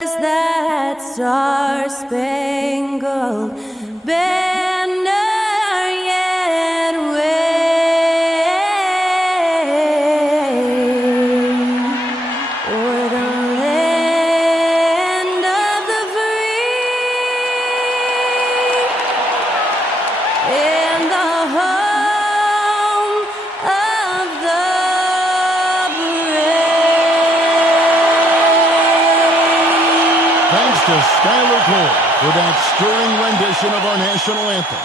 That star-spangled banner yet wave o'er the land of the free and the home of the to Skylar Cole for that stirring rendition of our national anthem.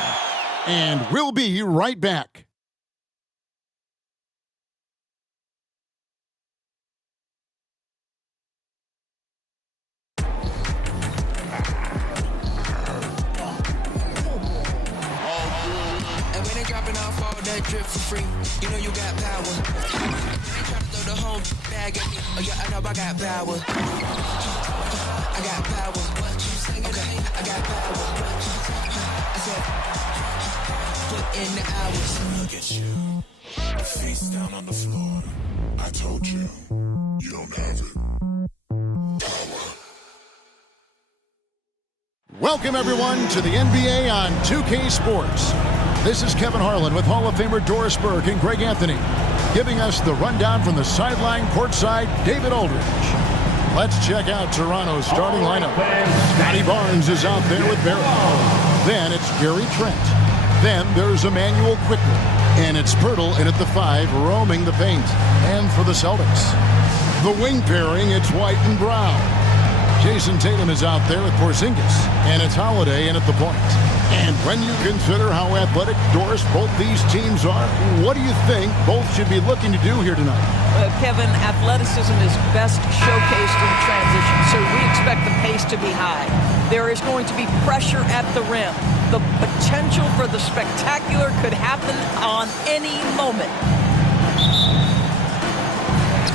And we'll be right back. And when they dropping off all that drip for free, you know you got power. They try to throw the whole bag at me. Oh yeah, I know I got power. I got power. Okay, I got power. I said, put in the hours. Look at you, face down on the floor. I told you, you don't have it. Power. Welcome, everyone, to the NBA on 2K Sports. This is Kevin Harlan with Hall of Famer Doris Burke and Greg Anthony, giving us the rundown from the sideline courtside, David Aldridge. Let's check out Toronto's starting lineup. Scotty Barnes is out there with Barrett. Then it's Gary Trent. Then there's Emmanuel Quickly. And it's Pirtle in at the 5, roaming the paint. And for the Celtics, the wing pairing, it's White and Brown. Jason Tatum is out there with Porzingis. And it's Holiday in at the point. And when you consider how athletic, Doris, both these teams are, what do you think both should be looking to do here tonight? Kevin, athleticism is best showcased in transition, so we expect the pace to be high. There is going to be pressure at the rim. The potential for the spectacular could happen on any moment.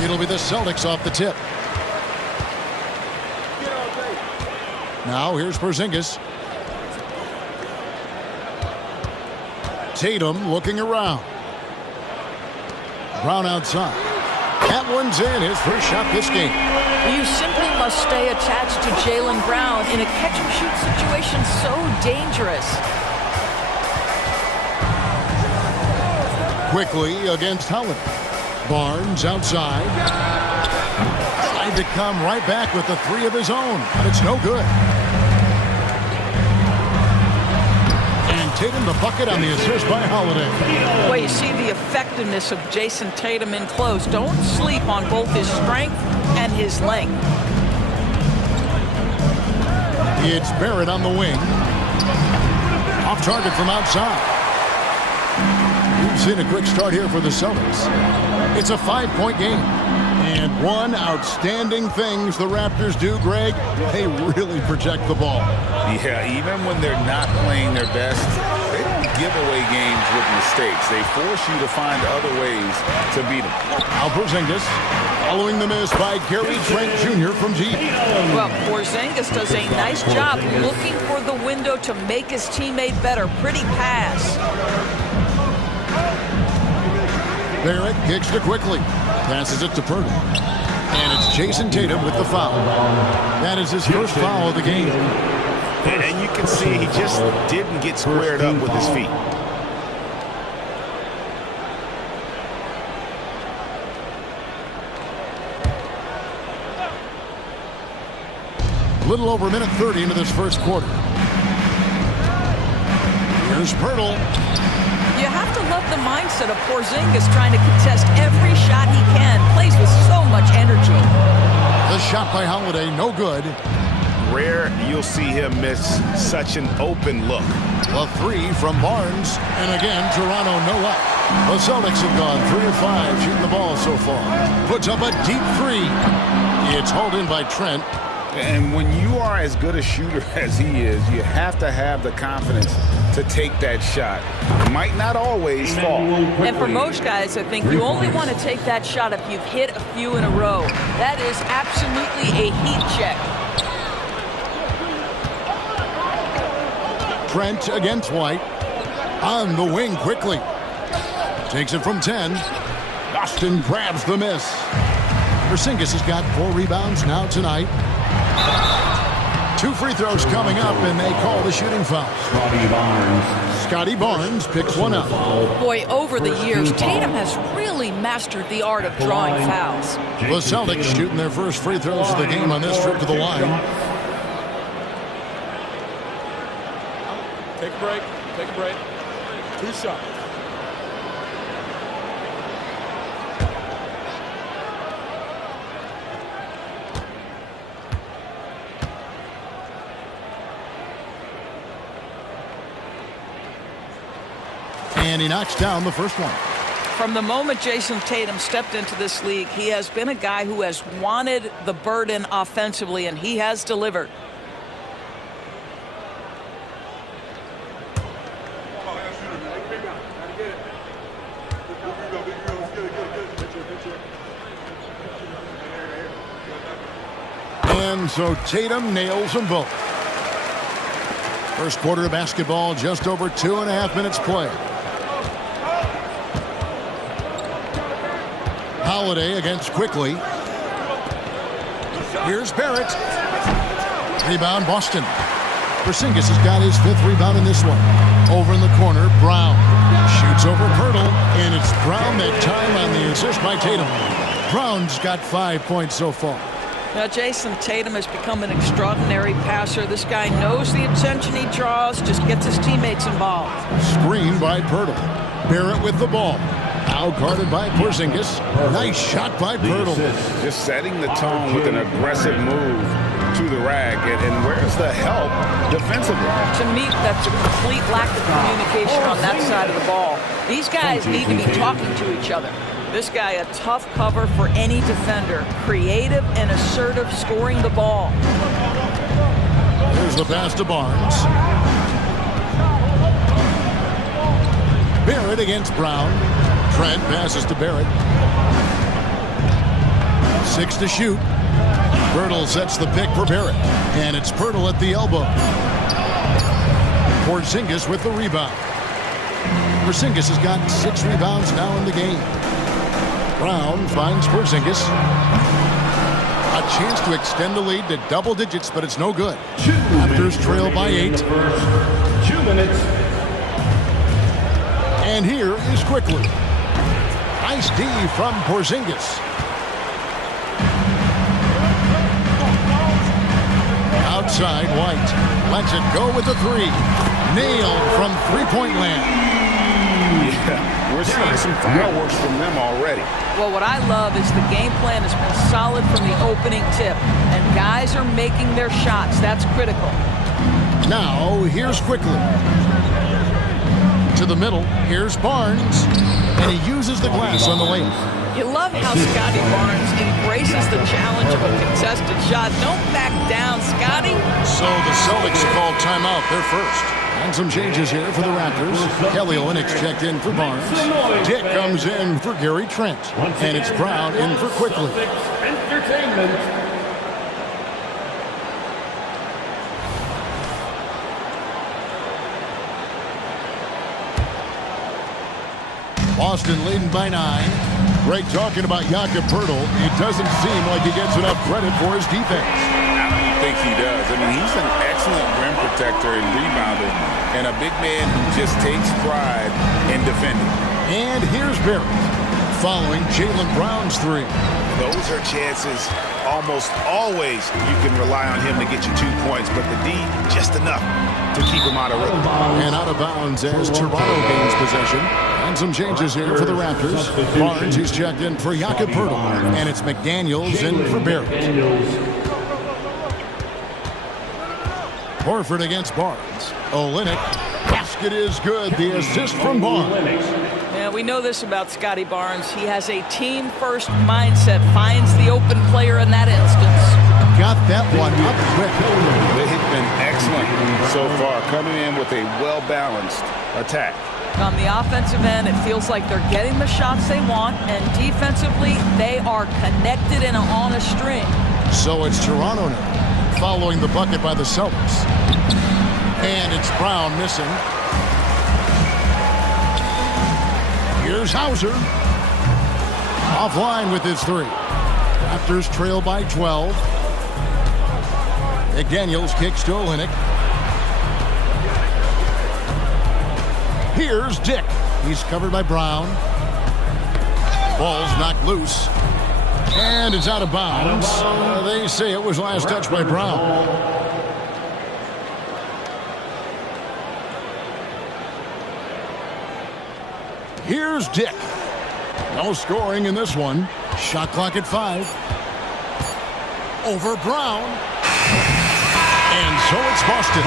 It'll be the Celtics off the tip. Now here's Porzingis. Tatum looking around. Brown outside. That one's in, his first shot this game. You simply must stay attached to Jaylen Brown in a catch-and-shoot situation so dangerous. Quickly against Holiday. Barnes outside. Tried to come right back with the 3 of his own, but it's no good. Tatum the bucket on the assist by Holiday. Well, you see the effectiveness of Jason Tatum in close. Don't sleep on both his strength and his length. It's Barrett on the wing. Off target from outside. We've seen a quick start here for the Celtics. It's a 5-point game. And one outstanding things the Raptors do, Greg, they really protect the ball. Yeah, even when they're not playing their best, they don't give away games with mistakes. They force you to find other ways to beat them. Now Porzingis following the miss by Gary Trent Jr. from deep. Well, Porzingis does a nice job looking for the window to make his teammate better. Pretty pass. Barrett kicks to Quickly. Passes it to Pirtle. And it's Jason Tatum with the foul. That is his first foul of the game. And you can see he just didn't get squared up with his feet. A little over a minute 30 into this first quarter. Here's Pirtle. You have to love the mindset of Porzingis trying to contest every shot he can. Plays with so much energy. The shot by Holiday, no good. Rare you'll see him miss such an open look. A 3 from Barnes. And again, Toronto no luck. The Celtics have gone 3 of 5 shooting the ball so far. Puts up a deep 3. It's hauled in by Trent. And when you are as good a shooter as he is, you have to have the confidence to take that shot. Might not always fall. And for most guys, I think you only want to take that shot if you've hit a few in a row. That is absolutely a heat check. Trent against White. On the wing quickly. Takes it from 10. Austin grabs the miss. Porzingis has got 4 rebounds now tonight. 2 free throws coming up, and they call the shooting foul. Scotty Barnes picks one up. Boy, over the years, Tatum has really mastered the art of drawing fouls. The Celtics shooting their first free throws of the game on this trip to the line. Take a break. Take a break. 2 shots. And he knocks down the first one. From the moment Jason Tatum stepped into this league, he has been a guy who has wanted the burden offensively, and he has delivered. And so Tatum nails them both. First quarter of basketball, just over 2.5 minutes play. Holiday against Quickly. Here's Barrett. Rebound, Boston. Porzingis has got his 5th rebound in this one. Over in the corner, Brown. Shoots over Pirtle, and it's Brown that time on the assist by Tatum. Brown's got 5 points so far. Now, Jason Tatum has become an extraordinary passer. This guy knows the attention he draws, just gets his teammates involved. Screen by Pirtle. Barrett with the ball. Now guarded by Porzingis. Nice shot by Pirtle. Just setting the tone with an aggressive move to the rack. And where's the help defensively? To me, that's a complete lack of communication on that side of the ball. These guys need to be talking to each other. This guy, a tough cover for any defender. Creative and assertive scoring the ball. Here's the pass to Barnes. Barrett against Brown. Trent passes to Barrett. 6 to shoot. Pirtle sets the pick for Barrett. And it's Pirtle at the elbow. Porzingis with the rebound. Porzingis has got 6 rebounds now in the game. Brown finds Porzingis. A chance to extend the lead to double digits, but it's no good. Raptors trail by 8. 2 minutes. And here is Quickly. Nice D from Porzingis. Outside, White. Lets it go with the 3. Nailed from three-point land. Yeah, we're seeing some fireworks from them already. Well, what I love is the game plan has been solid from the opening tip, and guys are making their shots. That's critical. Now, here's Quickly. To the middle, here's Barnes, and he uses the glass on the layup. You love how Scotty Barnes embraces the challenge of a contested shot. Don't back down, Scotty. So the Celtics call timeout. They're first. And some changes here for the Raptors. Kelly Olynyk checked in for Barnes. Dick comes in for Gary Trent. And it's Brown in for Quickly. Entertainment. Boston leading by 9. Greg talking about Jakob Pirtle. It doesn't seem like he gets enough credit for his defense. I don't think he does. I mean, he's an excellent rim protector and rebounder, and a big man who just takes pride in defending. And here's Barrett, following Jaylen Brown's 3. Those are chances almost always you can rely on him to get you 2 points, but the D, just enough to keep him out of rhythm. And out of bounds as Toronto gains possession. And some changes here for the Raptors. Barnes, he's checked in for Jakob Pirtle. And it's McDaniels in for Barrett. Horford against Barnes. Olynyk. Basket is good. The assist from Barnes. Yeah, we know this about Scotty Barnes. He has a team-first mindset. Finds the open player in that instance. Got that one up quick. They've been excellent so far, coming in with a well-balanced attack. On the offensive end, it feels like they're getting the shots they want, and defensively, they are connected and on a string. So it's Toronto now, following the bucket by the Celtics. And it's Brown missing. Here's Hauser. Offline with his 3. Raptors trail by 12. McDaniels kicks to Olynyk. Here's Dick. He's covered by Brown. Ball's knocked loose. And it's out of bounds. They say it was last touched by Brown. Here's Dick. No scoring in this one. Shot clock at 5. Over Brown. And so it's Boston,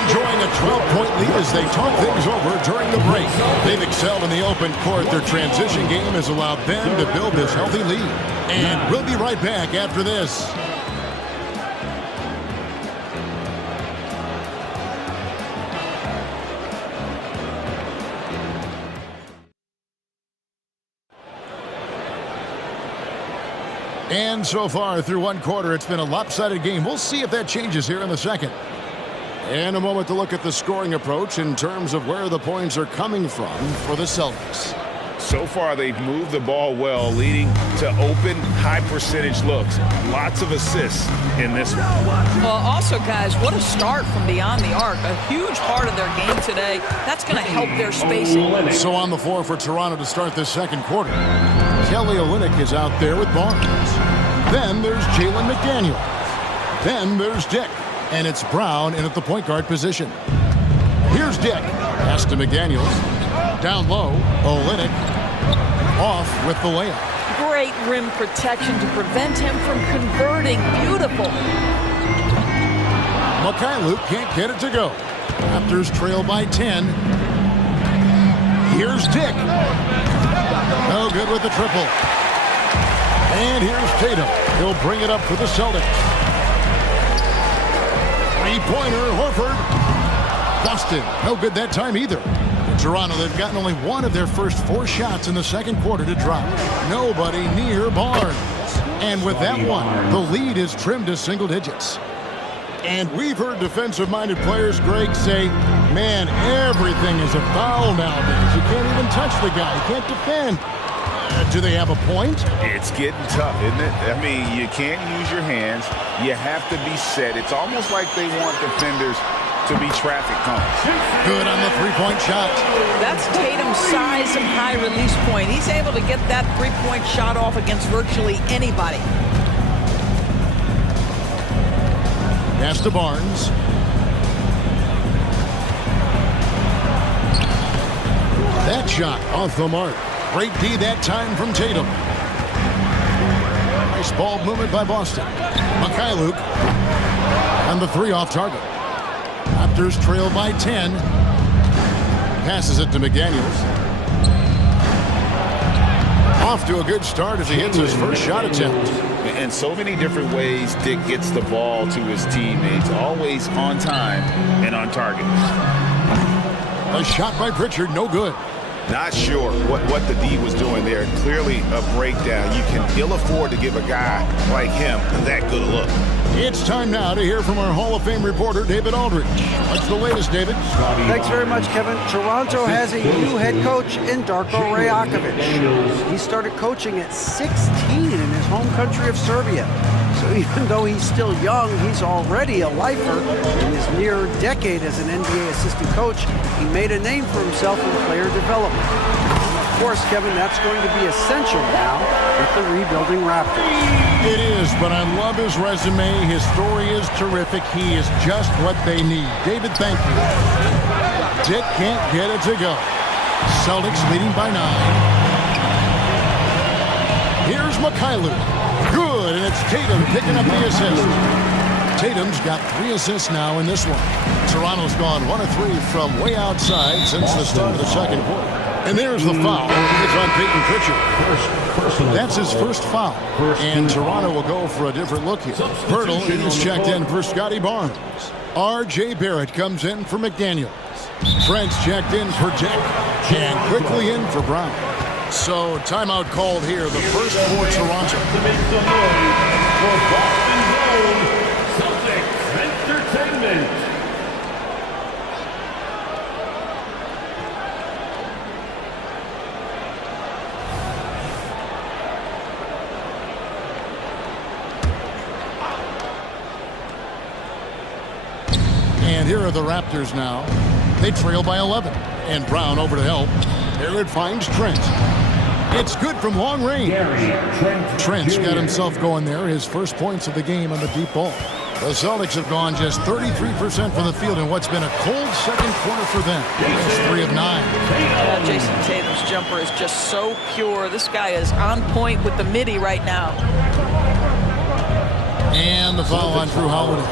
enjoying a 12-point lead as they talk things over during the break. They've excelled in the open court. Their transition game has allowed them to build this healthy lead. And we'll be right back after this. And so far through one quarter, it's been a lopsided game. We'll see if that changes here in the second. And a moment to look at the scoring approach in terms of where the points are coming from for the Celtics. So far, they've moved the ball well, leading to open, high-percentage looks. Lots of assists in this one. Well, also, guys, what a start from beyond the arc. A huge part of their game today. That's going to help their spacing. So on the floor for Toronto to start this second quarter. Kelly Olynyk is out there with Barnes. Then there's Jalen McDaniels. Then there's Dick. And it's Brown in at the point guard position. Here's Dick. Pass to McDaniels. Down low, Olynyk. Off with the layup. Great rim protection to prevent him from converting. Beautiful. Mikhailuk can't get it to go. Raptors trail by 10. Here's Dick. No good with the triple. And here's Tatum. He'll bring it up for the Celtics. Three-pointer, Horford. Boston, no good that time either. In Toronto, they've gotten only one of their first 4 shots in the second quarter to drop. Nobody near Barnes. And with that one, the lead is trimmed to single digits. And we've heard defensive-minded players, Greg, say, man, everything is a foul nowadays. You can't even touch the guy. You can't defend. Do they have a point? It's getting tough, isn't it? I mean, you can't use your hands. You have to be set. It's almost like they want defenders to be traffic cones. Good on the three-point shot. That's Tatum's size and high release point. He's able to get that three-point shot off against virtually anybody. Pass to Barnes. That shot off the mark. Great D that time from Tatum. Nice ball movement by Boston. Mikhailuk. And the 3 off target. Raptors trail by 10. Passes it to McDaniels. Off to a good start as he hits his first shot attempt. In so many different ways, Dick gets the ball to his teammates, always on time and on target. A shot by Pritchard, no good. Not sure what the D was doing there. Clearly a breakdown. You can ill afford to give a guy like him that good a look. It's time now to hear from our Hall of Fame reporter, David Aldridge. What's the latest, David? Thanks very much, Kevin. Toronto has a new head coach in Darko Rajakovic. He started coaching at 16 in his home country of Serbia. So even though he's still young, he's already a lifer. In his near decade as an NBA assistant coach, he made a name for himself in player development. Of course, Kevin, that's going to be essential now with the rebuilding Raptors. It is, but I love his resume. His story is terrific. He is just what they need. David, thank you. Dick can't get it to go. Celtics leading by 9. Here's Mikhailuk. Good, and it's Tatum picking up the assist. Tatum's got 3 assists now in this one. Toronto's gone 1 of 3 from way outside since the start of the second quarter. And there's the foul. It's on Peyton Pritchard. That's his first foul. And Toronto will go for a different look here. Pirtle is checked in for Scotty Barnes. R.J. Barrett comes in for McDaniels. Trent's checked in for Dick. And quickly in for Brown. So timeout called here. The first for Toronto. To make some noise for Boston Road Celtics Entertainment. And here are the Raptors now. They trail by 11. And Brown over to help. There it finds Trent. It's good from long range. Trent's got himself going there. His first points of the game on the deep ball. The Celtics have gone just 33% from the field in what's been a cold second quarter for them. It's 3 of 9. Jason Tatum's jumper is just so pure. This guy is on point with the midi right now. And the foul on Drew Holiday.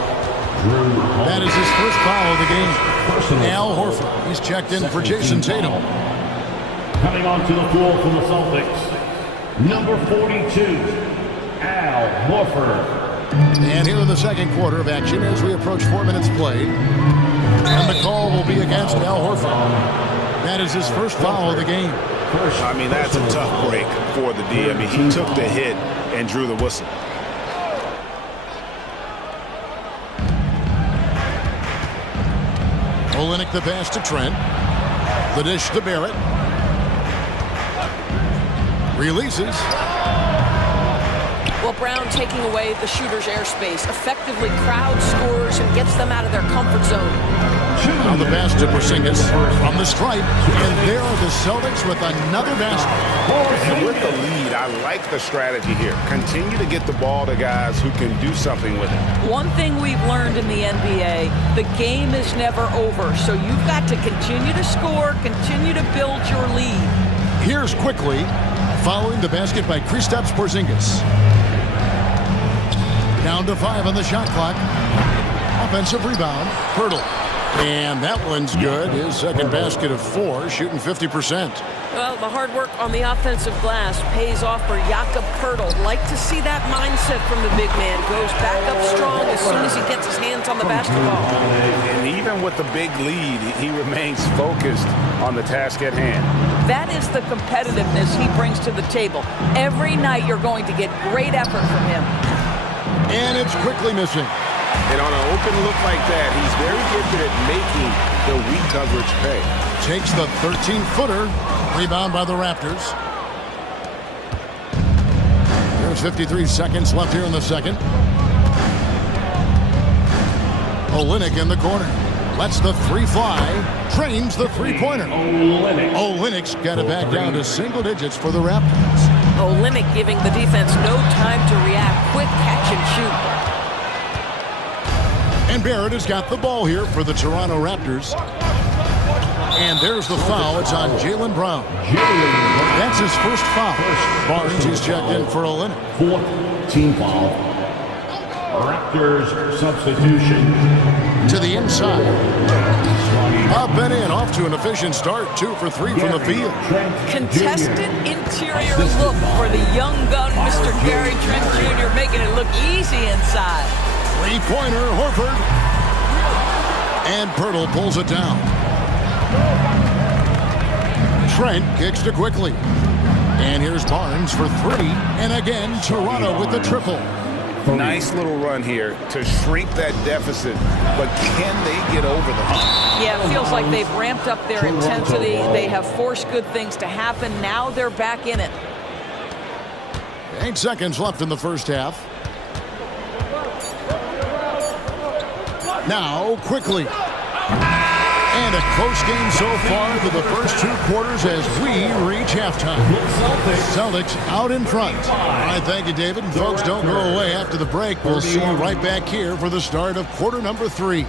That is his first foul of the game. Al Horford. He's checked in for Jason Tatum. Coming onto the floor from the Celtics, number 42, Al Horford. And here in the second quarter of action as we approach 4 minutes played. And the call will be against Al Horford. That is his first foul of the game. I mean, that's a tough break for the D. I mean, he took the hit and drew the whistle. Olynyk the pass to Trent. The dish to Barrett. Releases. Well, Brown taking away the shooter's airspace effectively crowd scores and gets them out of their comfort zone. Now the pass to Porzingis from the stripe. And there are the Celtics with another basket. And with the lead, I like the strategy here. Continue to get the ball to guys who can do something with it. One thing we've learned in the NBA, the game is never over. So you've got to continue to score, continue to build your lead. Here's quickly following the basket by Kristaps Porzingis. Down to 5 on the shot clock. Offensive rebound. Pirtle. And that one's good. His second basket of 4, shooting 50%. Well, the hard work on the offensive glass pays off for Jakob Pirtle. Like to see that mindset from the big man. Goes back up strong as soon as he gets his hands on the basketball. And even with the big lead, he remains focused on the task at hand. That is the competitiveness he brings to the table. Every night you're going to get great effort from him. And it's quickly missing. And on an open look like that, he's very gifted at making the weak coverage pay. Takes the 13-footer. Rebound by the Raptors. There's 53 seconds left here in the second. Olynyk in the corner. Lets the 3 fly. Trains the three-pointer. Olynyk's got it back down to single digits for the Raptors. Olynyk giving the defense no time to react. Quick catch and shoot. And Barrett has got the ball here for the Toronto Raptors. And there's the foul. It's on Jaylen Brown. That's his first foul. Barnes, he's checked in for Olynyk. 4th team foul. Raptors substitution. To the inside. Up and in, off to an efficient start. 2 for 3 from the field. Contested interior look for the young gun, Mr. Gary Trent Jr., making it look easy inside. Three-pointer, Horford. And Pirtle pulls it down. Trent kicks to quickly. And here's Barnes for 3. And again, Toronto with the triple. Nice little run here to shrink that deficit, but can they get over the hump? Yeah, it feels like they've ramped up their intensity. They have forced good things to happen. Now they're back in it. 8 seconds left in the first half. Now, quickly. And a close game so far for the first 2 quarters as we reach halftime. Celtics out in front. All right, thank you, David. And folks, don't go away after the break. We'll see you right back here for the start of quarter number 3.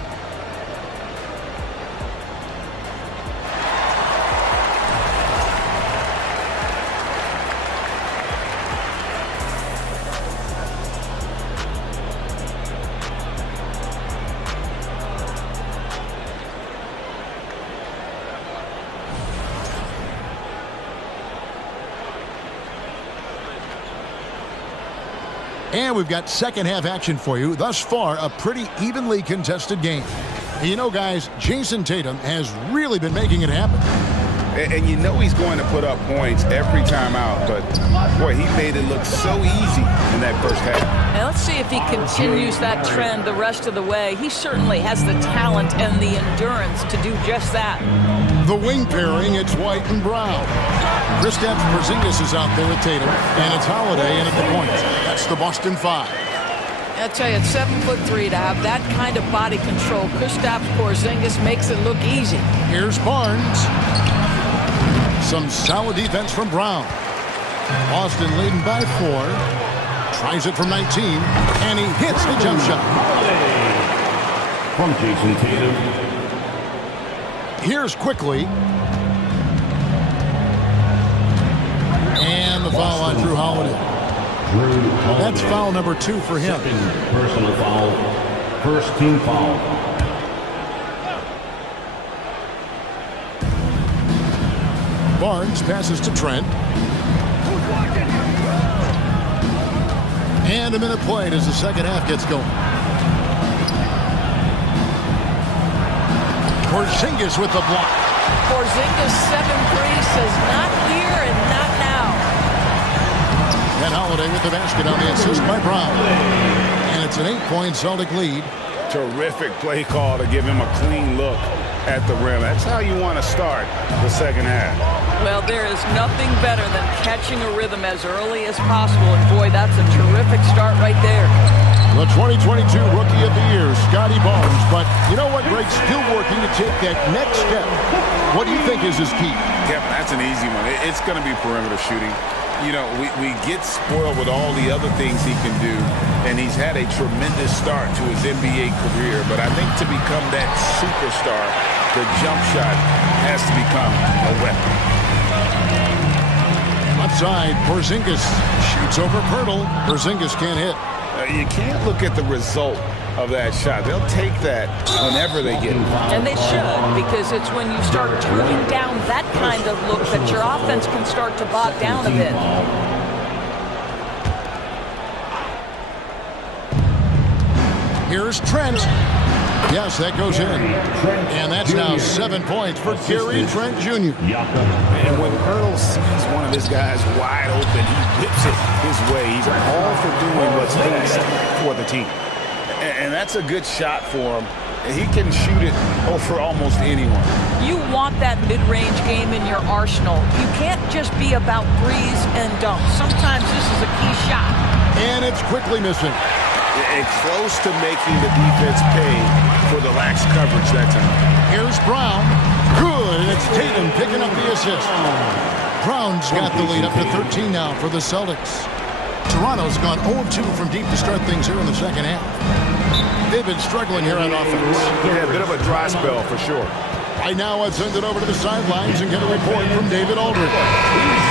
And we've got second half action for you. Thus far, a pretty evenly contested game. And you know, guys, Jason Tatum has really been making it happen. And you know he's going to put up points every time out, but boy, he made it look so easy in that first half. Now let's see if he continues that trend the rest of the way. He certainly has the talent and the endurance to do just that. The wing pairing, it's White and Brown. Kristaps Porzingis is out there with Tatum, and it's Holiday in at the point. That's the Boston 5. I tell you, at 7'3", to have that kind of body control, Kristaps Porzingis makes it look easy. Here's Barnes. Some solid defense from Brown. Boston leading by 4. Tries it from 19, and he hits the jump shot. From Jason Tatum. Here's quickly. And the foul on Drew Holiday. That's foul number 2 for him. Second personal foul. First team foul. Barnes passes to Trent. And a minute played as the second half gets going. Porzingis with the block. Porzingis 7'3", says not here and not now. And Holiday with the basket on the assist by Brown. And it's an 8-point Celtic lead. Terrific play call to give him a clean look at the rim. That's how you want to start the second half. Well, there is nothing better than catching a rhythm as early as possible. And boy, that's a terrific start right there. The 2022 Rookie of the Year, Scotty Barnes. But you know what, Greg? Still working to take that next step. What do you think is his key? Kevin, that's an easy one. It's going to be perimeter shooting. You know, we get spoiled with all the other things he can do, and he's had a tremendous start to his NBA career. But I think to become that superstar, the jump shot has to become a weapon. Left side, Porzingis shoots over Pirtle. Porzingis can't hit. You can't look at the result of that shot. They'll take that whenever they get it. And they should, because it's when you start turning down that kind of look that your offense can start to bog down a bit. Here's Trent. Yes, that goes in. And that's now 7 points for Gary Trent Jr. And when Pirtle sees one of his guys wide open, he whips it his way. He's all for doing what's best for the team. And that's a good shot for him. He can shoot it over almost anyone. You want that mid-range game in your arsenal. You can't just be about threes and dunks. Sometimes this is a key shot. And it's quickly missing. And close to making the defense pay for the lax coverage that time. Here's Brown. Good, and it's Tatum picking up the assist. Brown's got the lead up to 13 now for the Celtics. Toronto's gone 0-2 from deep to start things here in the second half. They've been struggling here on offense. Yeah, a bit of a dry spell for sure. Right now, I'd send it over to the sidelines and get a report from David Aldridge.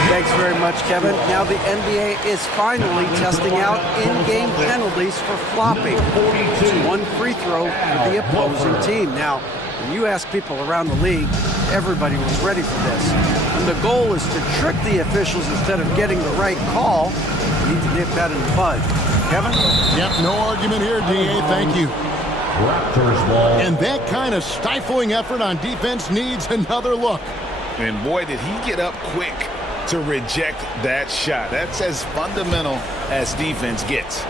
Thanks very much, Kevin. Now the NBA is finally testing out in-game penalties for flopping. It's one free throw for the opposing team. Now, when you ask people around the league, everybody was ready for this. And the goal is to trick the officials instead of getting the right call. You need to nip that in the bud. Kevin? Yep, no argument here, D.A. Thank you. Raptors ball. And that kind of stifling effort on defense needs another look. And boy, did he get up quick to reject that shot. That's as fundamental as defense gets.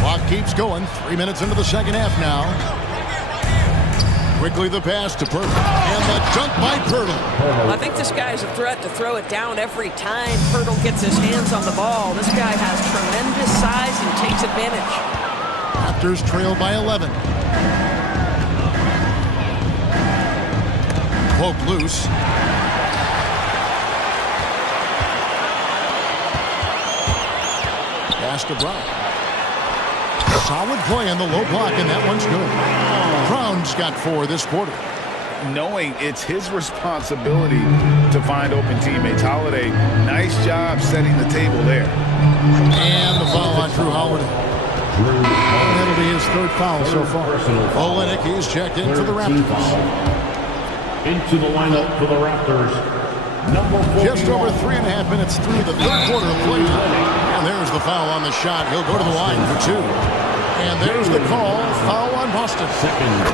Clock keeps going. 3 minutes into the second half now. Quickly the pass to Pirtle. And the dunk by Pirtle. I think this guy's a threat to throw it down every time Pirtle gets his hands on the ball. This guy has tremendous size and takes advantage. Raptors trail by 11. Pope loose. Pass to Brown. Solid play on the low block, and that one's good. Brown's got 4 this quarter. Knowing it's his responsibility to find open teammates. Holiday, nice job setting the table there. And the foul on Drew Holiday. That'll be his 3rd foul so far. Olenek is checked in for the Raptors. Into the lineup for the Raptors. Number 41. Just over 3.5 minutes through the 3rd quarter of play time. And there's the foul on the shot. He'll go to the line for 2. And there's the call. Foul on Boston.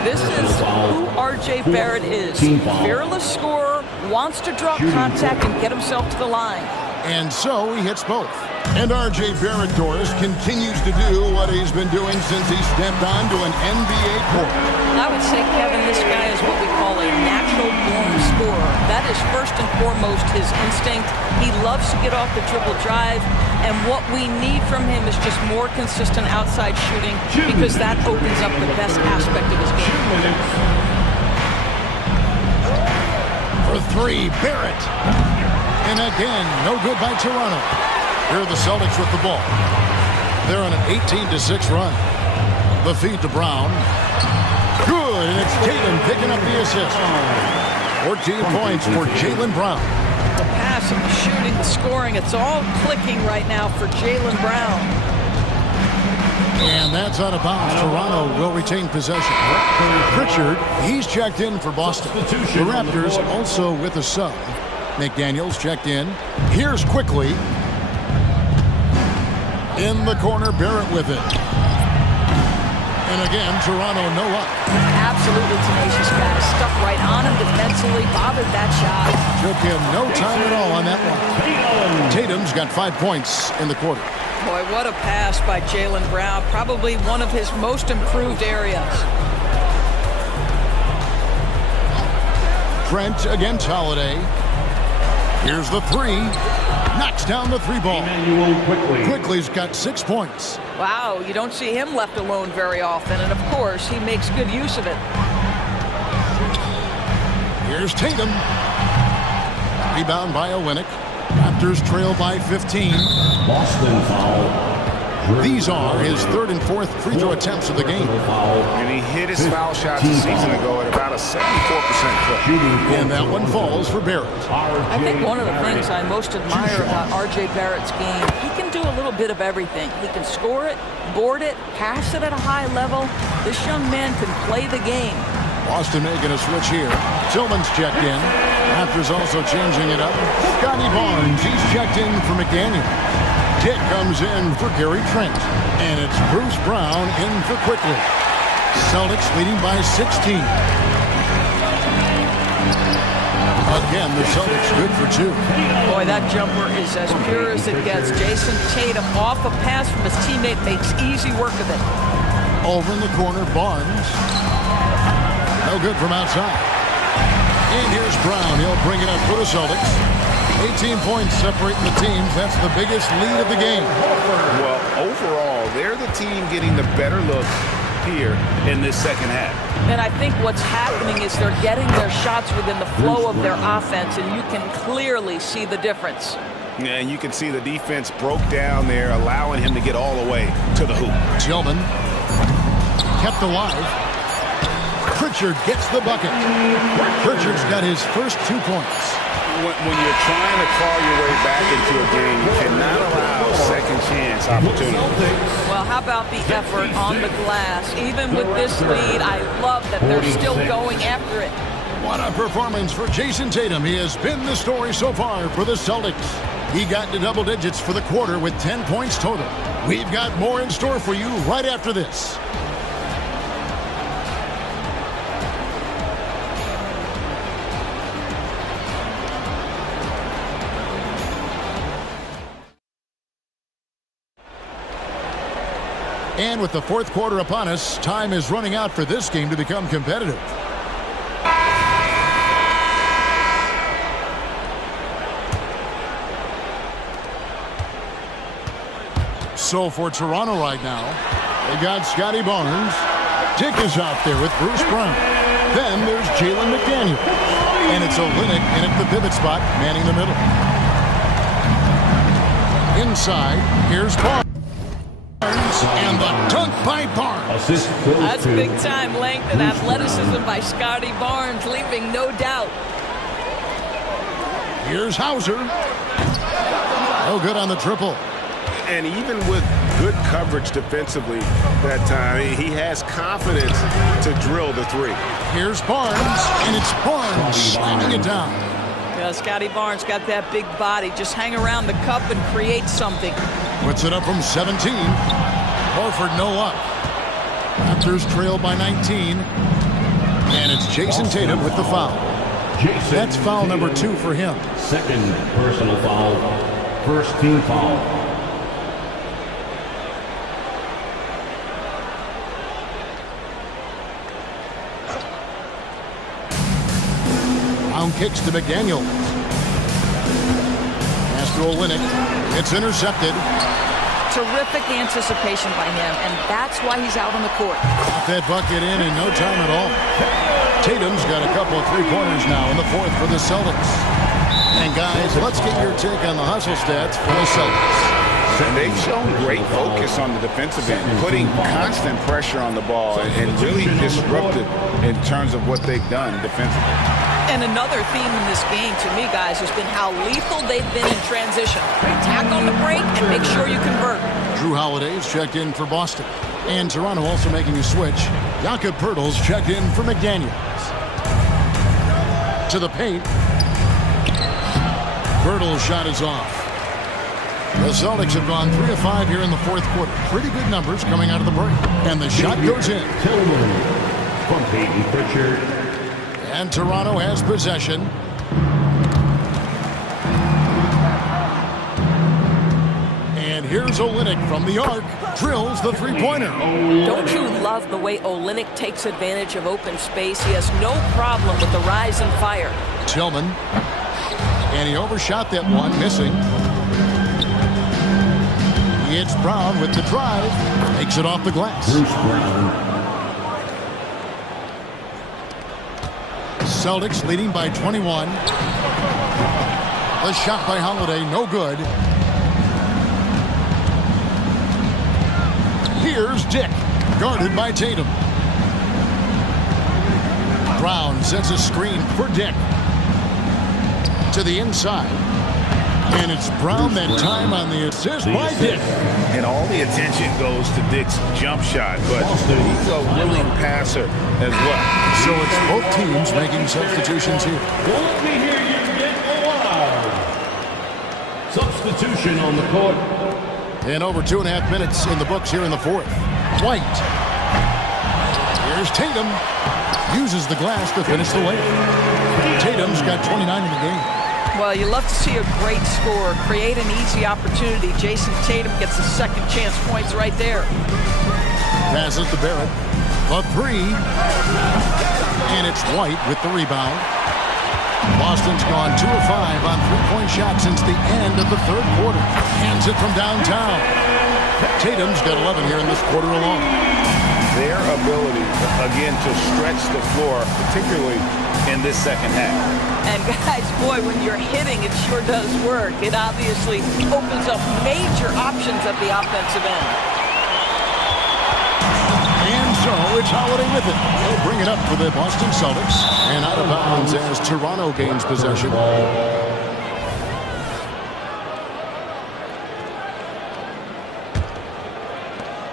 This is who R.J. Barrett is. Fearless scorer, wants to draw contact and get himself to the line. And so he hits both. And R.J. Barrett, Doris, continues to do what he's been doing since he stepped onto an NBA court. I would say, Kevin, this guy is what we call a natural-born scorer. That is first and foremost his instinct. He loves to get off the dribble drive, and what we need from him is just more consistent outside shooting because that opens up the best aspect of his game. For three, Barrett. And again, no good by Toronto. Here are the Celtics with the ball. They're on an 18-6 run. The feed to Brown. Good, and it's Tatum picking up the assist. 14 points for Jaylen Brown. The pass and the shooting, the scoring, it's all clicking right now for Jaylen Brown. And that's out of bounds. Toronto will retain possession. Pritchard, he's checked in for Boston. The Raptors also with a sub. McDaniels checked in. Here's quickly. In the corner, Barrett with it. And again, Toronto no up. Absolutely tenacious guy. Stuck right on him defensively, bothered that shot. Took him no time at all on that one. Tatum's got 5 points in the quarter. Boy, what a pass by Jaylen Brown. Probably one of his most improved areas. Trent against Holiday. Here's the three. Knocks down the three ball. Quickly's got 6 points. Wow, you don't see him left alone very often, and of course, he makes good use of it. Here's Tatum. Rebound by Olynyk. Raptors trail by 15. Boston foul. These are his third and fourth free throw attempts of the game. And he hit his foul shots a season ago at about a 74% clip. And that one falls for Barrett. I think one of the things I most admire about R.J. Barrett's game, he can do a little bit of everything. He can score it, board it, pass it at a high level. This young man can play the game. Boston making a switch here. Tillman's checked in. Raptors also changing it up. Scotty Barnes, he's checked in for McDaniel. Dick comes in for Gary Trent. And it's Bruce Brown in for Quickly. Celtics leading by 16. Again, the Celtics good for two. Boy, that jumper is as pure as it gets. Jason Tatum off a pass from his teammate makes easy work of it. Over in the corner, Barnes. No good from outside. And here's Brown. He'll bring it up for the Celtics. 18 points separating the teams. That's the biggest lead of the game. Well, overall, they're the team getting the better looks here in this second half. And I think what's happening is they're getting their shots within the flow of their offense, and you can clearly see the difference. Yeah, and you can see the defense broke down there, allowing him to get all the way to the hoop. Tillman kept alive. Pritchard gets the bucket. Pritchard's got his first 2 points. When you're trying to claw your way back into a game, you cannot allow second chance opportunities. Well, how about the effort on the glass? Even with this lead, I love that they're still going after it. What a performance for Jason Tatum. He has been the story so far for the Celtics. He got to double digits for the quarter with 10 points total. We've got more in store for you right after this. And with the fourth quarter upon us, time is running out for this game to become competitive. So for Toronto right now, they got Scotty Barnes. Dick is out there with Bruce Brown. Then there's Jalen McDaniel. And it's Olynyk in at the pivot spot, manning the middle. Inside, here's Barnes. And the dunk by Barnes. That's big-time length and athleticism by Scotty Barnes, leaving no doubt. Here's Hauser. No good on the triple. And even with good coverage defensively that time, he has confidence to drill the three. Here's Barnes, and it's Barnes slamming it down. Yeah, Scotty Barnes got that big body. Just hang around the cup and create something. Puts it up from 17. Horford no up. Raptors trail by 19. And it's Jason Tatum with the foul. That's foul number 2 for him. Second personal foul. First team foul. kicks to McDaniel. Pass to Olynyk. It's intercepted. Terrific anticipation by him, and that's why he's out on the court. Got that bucket in no time at all. Tatum's got a couple of three-pointers now in the fourth for the Celtics. And guys, let's get your take on the hustle stats for the Celtics. And they've shown great focus on the defensive end, putting constant pressure on the ball and really disruptive in terms of what they've done defensively. And another theme in this game, to me, guys, has been how lethal they've been in transition. Attack on the break and make sure you convert. Drew Holiday's checked in for Boston. And Toronto also making a switch. Jakob Poeltl's checked in for McDaniels. To the paint. Poeltl's shot is off. The Celtics have gone 3 of 5 here in the fourth quarter. Pretty good numbers coming out of the break. And the shot goes in. From Peyton Pritchard. And Toronto has possession. And here's Olynyk from the arc. Drills the three-pointer. Don't you love the way Olynyk takes advantage of open space? He has no problem with the rise and fire. Tillman. And he overshot that one, missing. It's Brown with the drive. Takes it off the glass. Bruce Brown. Celtics leading by 21. The shot by Holiday, no good. Here's Dick, guarded by Tatum. Brown sets a screen for Dick. To the inside. And it's Brown that time on the assist by Dick. And all the attention goes to Dick's jump shot, but he's a willing passer as well. So it's both teams making substitutions here. Well, let me hear you get loud. Substitution on the court. And over 2.5 minutes in the books here in the fourth. White. Here's Tatum. Uses the glass to finish the layup. Tatum's got 29 in the game. Well, you love to see a great scorer create an easy opportunity. Jason Tatum gets the second chance points right there. Passes to Barrett. A three. And it's White with the rebound. Boston's gone 2 of 5 on three-point shots since the end of the third quarter. Hands it from downtown. Tatum's got 11 here in this quarter alone. Their ability, again, to stretch the floor, particularly in this second half. And guys, boy, when you're hitting, it sure does work. It obviously opens up major options at the offensive end. And so it's Holiday with it. He'll bring it up for the Boston Celtics. And out of bounds as Toronto gains possession.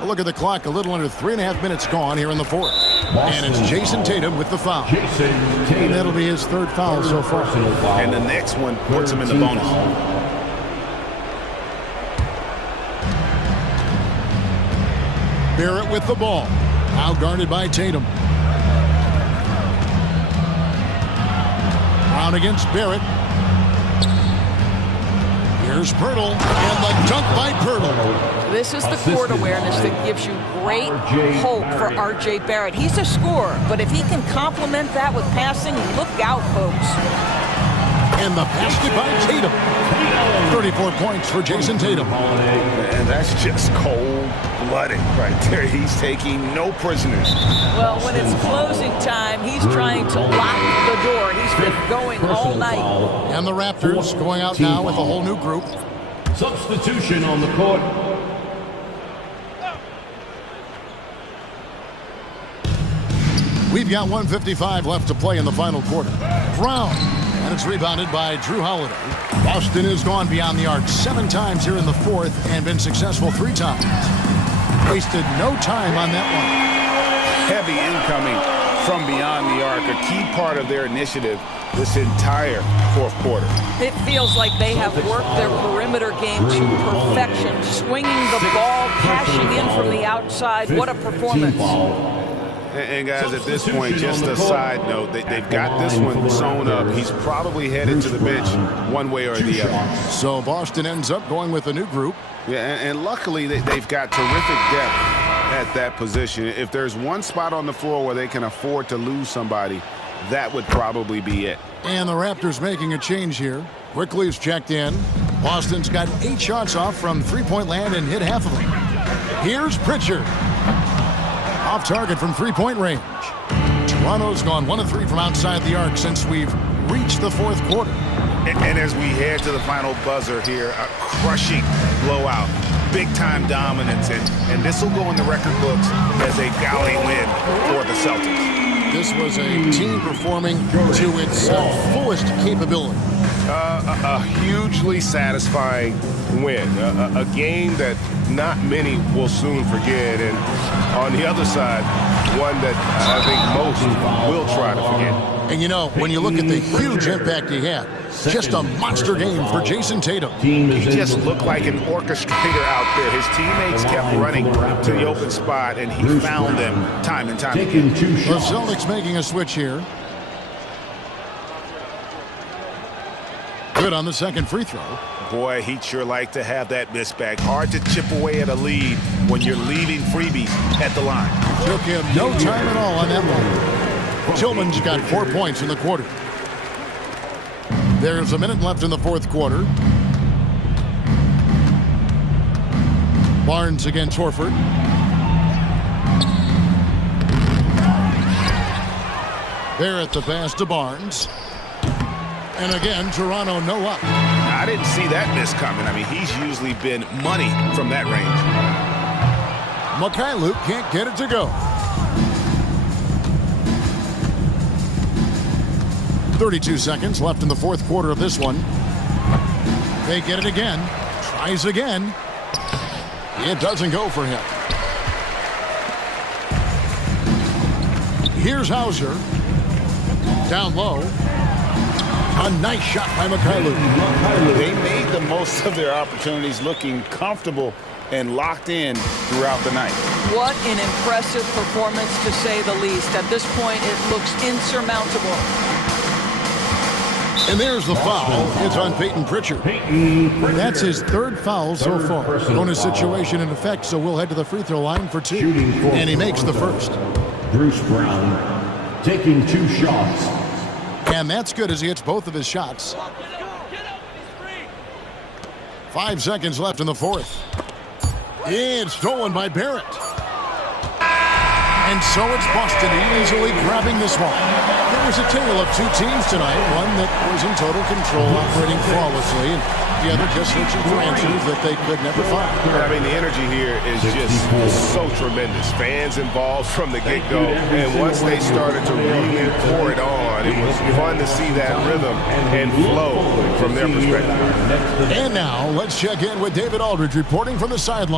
Look at the clock. A little under 3.5 minutes gone here in the fourth. And it's Jason Tatum with the foul. And that'll be his third foul so far. And the next one puts him in the bonus. Barrett with the ball. Now guarded by Tatum. Brown against Barrett. Here's Poeltl. And the dunk by Poeltl. This is the court awareness that gives you great hope for R.J. Barrett. He's a scorer, but if he can complement that with passing, look out, folks. And the basket by Tatum. 34 points for Jason Tatum. And that's just cold-blooded right there. He's taking no prisoners. Well, when it's closing time, he's trying to lock the door. He's been going all night. And the Raptors going out now with a whole new group. Substitution on the court. We've got 1:55 left to play in the final quarter. Brown. And it's rebounded by Drew Holiday. Boston has gone beyond the arc 7 times here in the fourth and been successful 3 times. Wasted no time on that one. Heavy incoming from beyond the arc, a key part of their initiative this entire fourth quarter. It feels like they have worked their perimeter game to perfection, swinging the ball, cashing in from the outside. What a performance. And guys, at this point, just a side note, they've got this one sewn up. He's probably headed to the bench one way or the other. So Boston ends up going with a new group. Yeah, and luckily they've got terrific depth at that position. If there's one spot on the floor where they can afford to lose somebody, that would probably be it. And the Raptors making a change here. Quickly's checked in. Boston's got 8 shots off from three-point land and hit half of them. Here's Pritchard. Off target from three-point range. Toronto's gone 1 of 3 from outside the arc since we've reached the fourth quarter. And as we head to the final buzzer here, a crushing blowout, big-time dominance, and this will go in the record books as a gaudy win for the Celtics. This was a team performing to its fullest capability. A hugely satisfying win, a game that not many will soon forget, and on the other side, one that I think most will try to forget. And you know, when you look at the huge impact he had, just a monster game for Jason Tatum. He just looked like an orchestrator out there. His teammates kept running to the open spot, and he found them time and time again. The Celtics making a switch here. Good on the second free throw. Boy, he'd sure like to have that miss back. Hard to chip away at a lead when you're leaving freebies at the line. Took him no time at all on that one. Tillman's got 4 points in the quarter. There's a minute left in the fourth quarter. Barnes against Horford. Barrett the pass to Barnes. And again, Toronto no up. I didn't see that miss coming. I mean, he's usually been money from that range. Mikhailuk can't get it to go. 32 seconds left in the fourth quarter of this one. They get it again. Tries again. It doesn't go for him. Here's Hauser. Down low. A nice shot by Mikhailuk. They made the most of their opportunities, looking comfortable and locked in throughout the night. What an impressive performance, to say the least. At this point, it looks insurmountable. And there's the foul. It's on Peyton Pritchard. That's his third foul so far. Bonus situation in effect, so we'll head to the free throw line for 2. And he makes the first. Bruce Brown taking 2 shots. And that's good as he hits both of his shots. 5 seconds left in the fourth. It's stolen by Barrett. And so it's Boston easily grabbing this one. There was a tale of 2 teams tonight. One that was in total control, operating flawlessly, and the other just searching for answers that they could never find. I mean, the energy here is just so tremendous. Fans involved from the get-go, and once they started to really pour it on, it was fun to see that rhythm and flow from their perspective. And now, let's check in with David Aldridge reporting from the sideline.